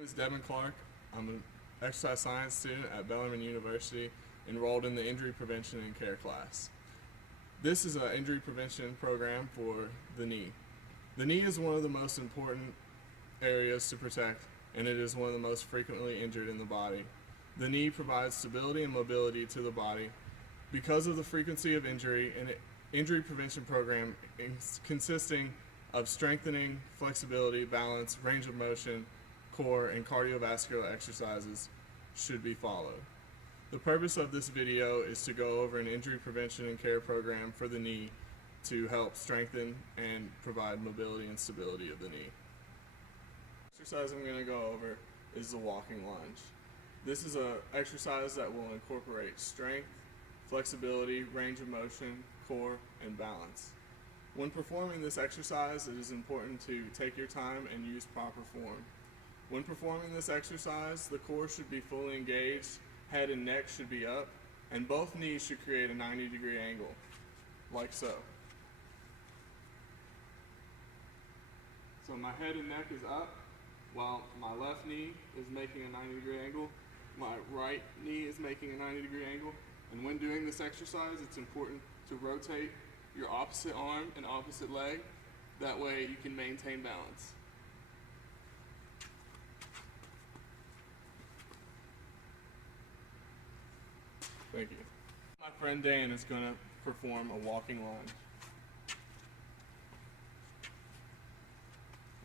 name is Devin Clark. I'm an exercise science student at Bellarmine University, enrolled in the injury prevention and care class. This is an injury prevention program for the knee. The knee is one of the most important areas to protect, and it is one of the most frequently injured in the body. The knee provides stability and mobility to the body. Because of the frequency of injury, an injury prevention program consisting of strengthening, flexibility, balance, range of motion, core, and cardiovascular exercises should be followed. The purpose of this video is to go over an injury prevention and care program for the knee to help strengthen and provide mobility and stability of the knee. The exercise I'm going to go over is the walking lunge. This is an exercise that will incorporate strength, flexibility, range of motion, core, and balance. When performing this exercise, it is important to take your time and use proper form. When performing this exercise, the core should be fully engaged, head and neck should be up, and both knees should create a 90-degree angle, like so. So my head and neck is up, while my left knee is making a 90-degree angle, my right knee is making a 90-degree angle, and when doing this exercise, it's important to rotate your opposite arm and opposite leg. That way you can maintain balance. Thank you. My friend Dan is going to perform a walking lunge.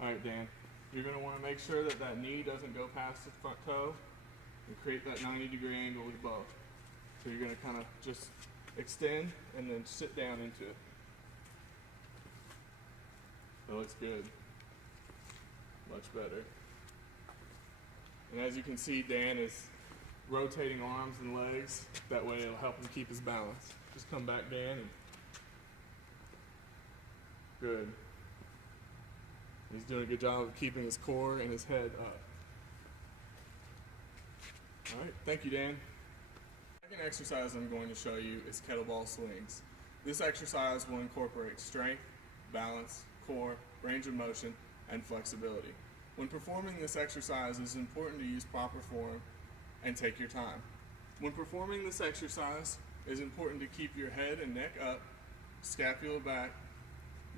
Alright, Dan, you're going to want to make sure that that knee doesn't go past the front toe and create that 90-degree angle with both. So you're going to kind of just extend and then sit down into it. That looks good. Much better. And as you can see, Dan is rotating arms and legs. That way it'll help him keep his balance. Just come back, Dan, and good. He's doing a good job of keeping his core and his head up. All right, thank you, Dan. The second exercise I'm going to show you is kettlebell swings. This exercise will incorporate strength, balance, core, range of motion, and flexibility. When performing this exercise, it's important to use proper form and take your time. When performing this exercise, it's important to keep your head and neck up, scapula back,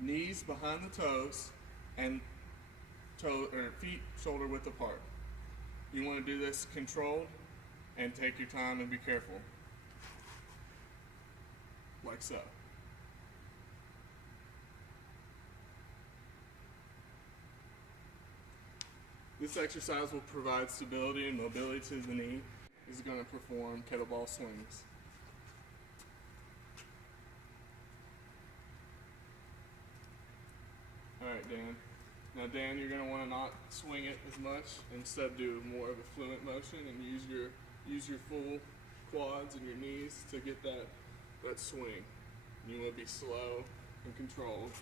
knees behind the toes, and feet shoulder width apart. You want to do this controlled and take your time and be careful. Like so. This exercise will provide stability and mobility to the knee. He's going to perform kettlebell swings. Alright, Dan. Now, Dan, you're going to want to not swing it as much. Instead, do more of a fluent motion and use your full quads and your knees to get that swing. You want to be slow and controlled.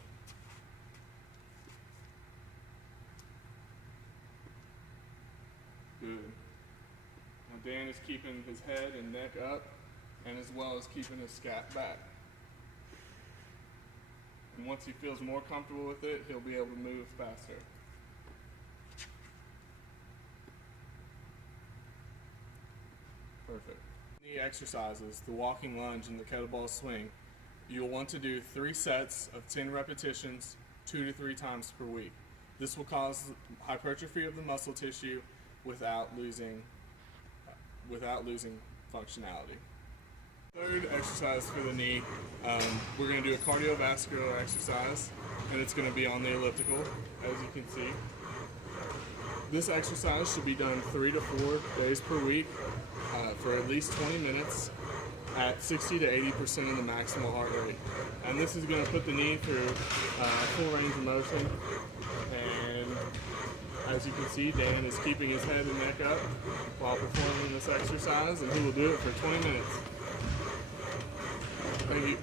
Good. Now Dan is keeping his head and neck up, and as well as keeping his scap back. And once he feels more comfortable with it, he'll be able to move faster. Perfect. Knee exercises, the walking lunge and the kettlebell swing. You'll want to do 3 sets of 10 repetitions, 2 to 3 times per week. This will cause hypertrophy of the muscle tissue without losing functionality. Third exercise for the knee, we're going to do a cardiovascular exercise, and it's going to be on the elliptical, as you can see. This exercise should be done 3 to 4 days per week for at least 20 minutes at 60 to 80% of the maximal heart rate. And this is going to put the knee through full range of motion. And as you can see, Dan is keeping his head and neck up while performing this exercise, and he will do it for 20 minutes. Thank you.